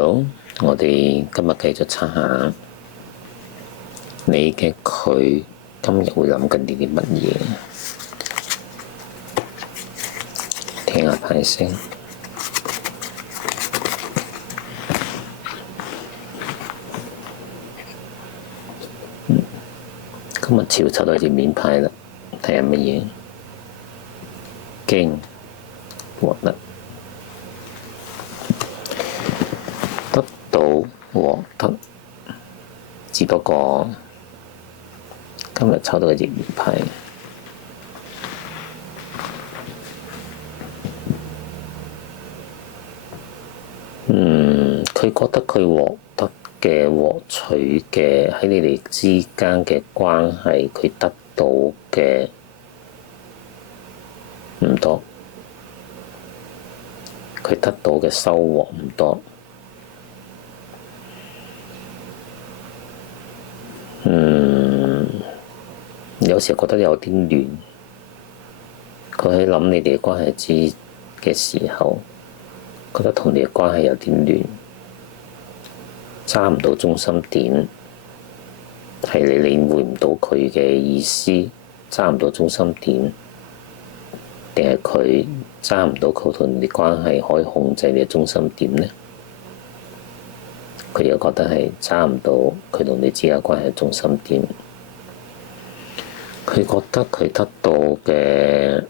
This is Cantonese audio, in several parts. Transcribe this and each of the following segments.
Hello，我哋今日繼續測下你嘅佢今日會諗緊啲乜嘢？聽下牌聲。今日潮抽到隻面牌啦，睇下乜嘢？驚獲得得到獲得，只不過今日抽到嘅隻面牌，佢覺得佢獲得嘅獲取嘅喺你哋之間嘅關係，佢得到嘅唔多，佢得到嘅收穫唔多。有時覺得有啲亂。佢喺諗你哋嘅關係嘅時候，覺得同你嘅關係有啲亂，揸唔到中心點，係你領會唔到佢嘅意思，揸唔到中心點，定係佢揸唔到佢同你關係可以控制你嘅中心點呢？佢又覺得係揸唔到佢同你之間關係嘅中心點。佢覺得佢得到嘅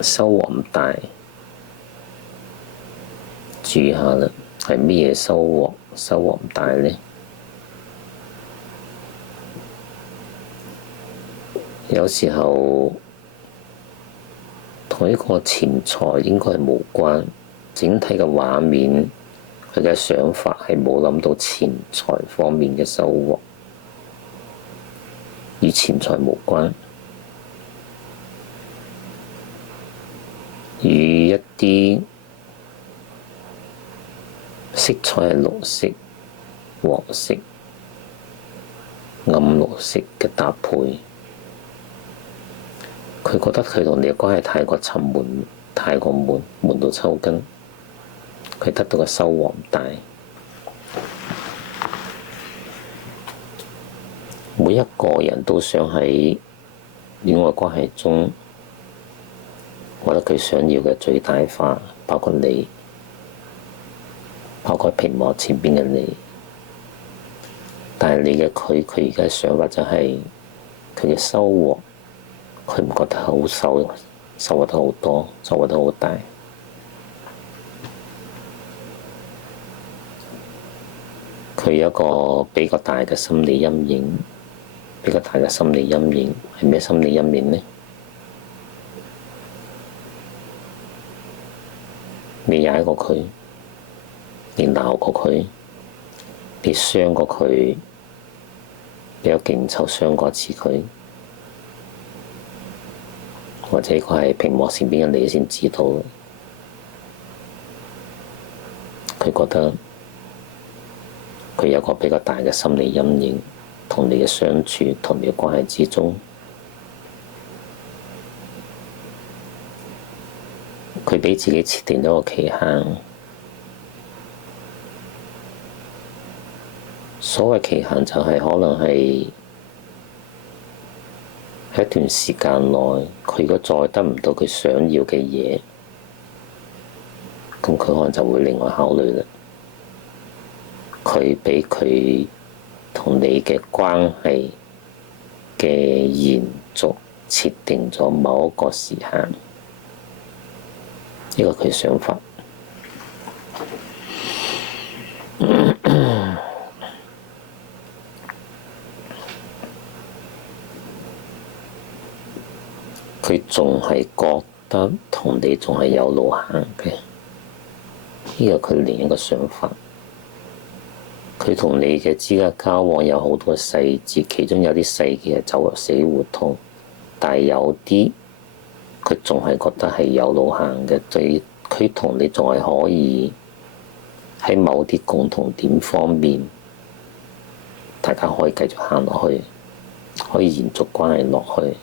收穫唔大，注意下啦，係咩嘢收穫？收穫唔大呢？有時候同呢個錢財應該係無關，整體嘅畫面佢嘅想法係冇諗到錢財方面嘅收穫。與錢財無關，與一啲色彩係綠色、黃色、暗綠色嘅搭配，佢覺得佢同你嘅關係太過沉悶，太過悶，悶到抽筋，佢得到嘅收穫唔大。每一個人都想喺戀愛關係中，覺得佢想要嘅最大化，包括你，包括屏幕前邊嘅你。但係你嘅佢而家嘅想法就係佢嘅收穫，佢唔覺得好收穫得好多，收穫得好大。佢有一個比較大嘅心理陰影。比較大嘅心理陰影係咩心理陰影呢？你踩過佢，你鬧過佢，你傷過佢，你有勁抽傷過一次佢，或者佢係屏幕前邊嘅你先知道。佢覺得佢有個比較大嘅心理陰影。同你嘅相處，同你嘅關係之中，佢畀自己設定咗個期限。所謂期限就係可能係喺一段時間內，佢如果再得唔到佢想要嘅嘢，咁佢可能就會另外考慮啦。佢畀佢同你嘅關係嘅延續設定咗某一個時限，呢個佢想法。佢仲係覺得同你仲係有路行嘅，呢個佢另一個想法。佢同你嘅之間交往有好多細節，其中有啲細節係走入死胡同，但係有啲佢仲係覺得係有路行嘅。佢同你仲係可以喺某啲共同點方面，大家可以繼續行落去，可以延續關係落去，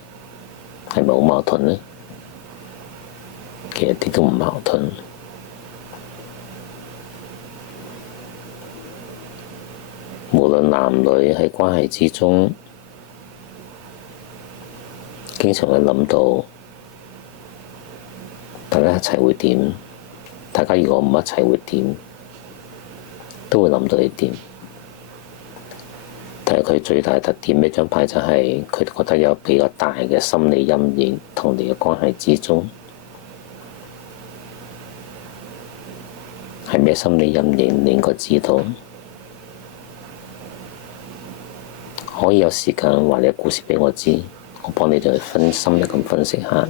係咪好矛盾呢？其實啲都唔矛盾。論男女喺關係之中，經常會諗到大家一齊會點，大家如果唔一齊會點，都會諗到呢點。但係佢最大特點呢張牌就係佢覺得有比較大嘅心理陰影同你嘅關係之中。係咩心理陰影？你應該知道。可以有時間話你個故事畀我知，我幫你再深入咁分析下。